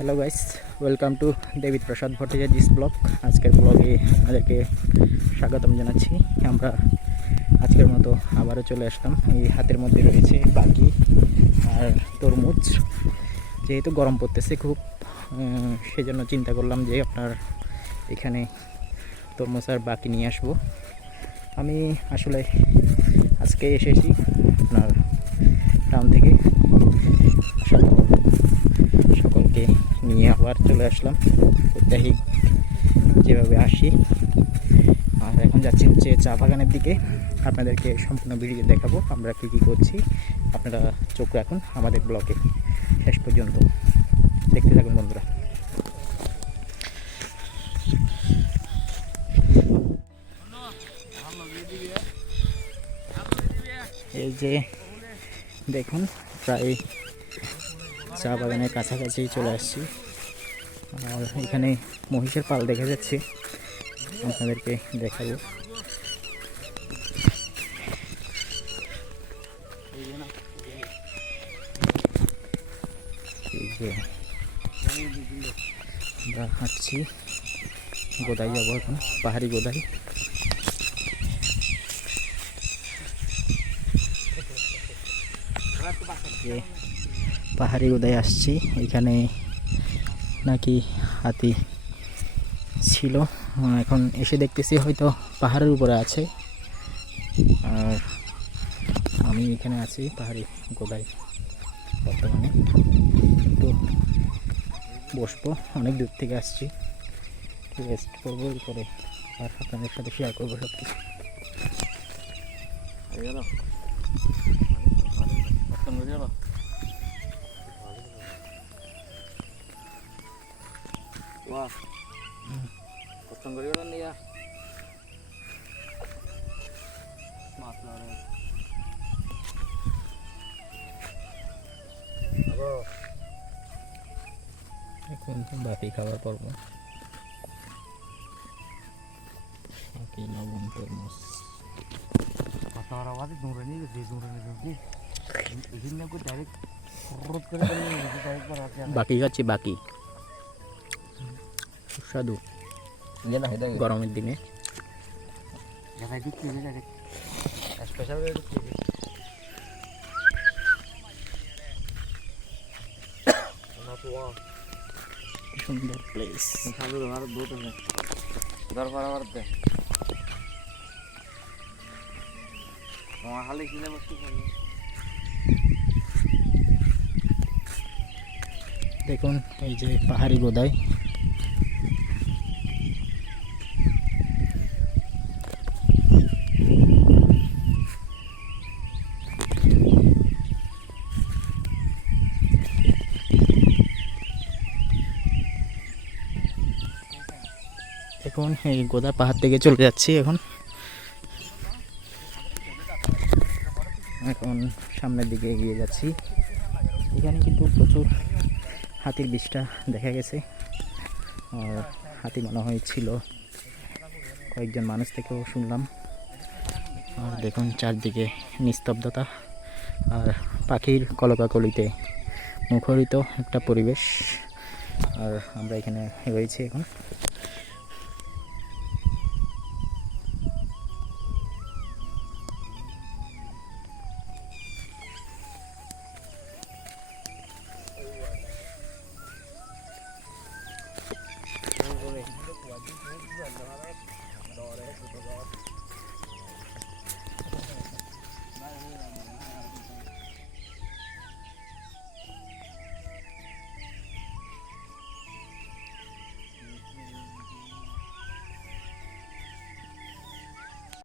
Hello guys, welcome to Debid Prasad Bhattacharya's blog. আজকের ব্লগে আপনাদেরকে স্বাগতম জানাচ্ছি। আমরা আজকের মতো আবারও চলে আসলাম। এই হাতের মধ্যে রয়েছে বাকি আর তরমুজ। যেহেতু গরম পড়তেছে খুব, সেজন্য চিন্তা করলাম যে আপনার এখানে তরমুজ আর বাকি নিয়ে আসবো। আমি আসলে আজকে এসেছি আপনার টাউন থেকে, আসার পর সকলকে নিয়ে আবার চলে আসলাম প্রত্যাহিক যেভাবে আসি। আর এখন যাচ্ছি হচ্ছে চা বাগানের দিকে। আপনাদেরকে সম্পূর্ণ ভিডিও দেখাবো আমরা কী কী করছি। আপনারা চোখ রাখুন আমাদের ব্লগে, শেষ পর্যন্ত দেখতে থাকুন বন্ধুরা। এই যে দেখুন, প্রায় চা বাগানের কাছাকাছি চলে আসছি। আর এখানে মহিষের পাল দেখা যাচ্ছে, আপনাদেরকে দেখাবো। এই যে আমরা হাঁটছি, গোদাই যাবো এখন, পাহাড়ি গোদাই। পাহাড়ি গোদাই আসছি। এখানে নাকি হাতি ছিল, এখন এসে দেখতেছি হয়তো পাহাড়ের উপরে আছে। আর আমি এখানে আছি পাহাড়ি গোদাই বর্তমানে। তো বসবো, অনেক দূর থেকে আসছি, রেস্ট করবো, এরপরে আর আপনাদের সাথে শেয়ার করবো সব কিছু। এখন বাকি খাবার পর্ব, বাকি লবণ তরমুজ। বাকি খাচ্ছি, বাকি সুস্বাদু গরমের দিনে। সুন্দর প্লেস। দেখুন এই যে পাহাড়ি গোদাই। এখন এই গোদা পাহাড় থেকে চলে যাচ্ছি। এখন সামনের দিকে এগিয়ে যাচ্ছি। এখানে কিন্তু প্রচুর হাতির বিষ্ঠা দেখা গেছে। আর হাতি মনে হয় ছিল, কয়েকজন মানুষ থেকেও শুনলাম। আর দেখুন চারদিকে নিস্তব্ধতা আর পাখির কলকাকলিতে মুখরিত একটা পরিবেশ। আর আমরা এখানে রয়েছি এখন।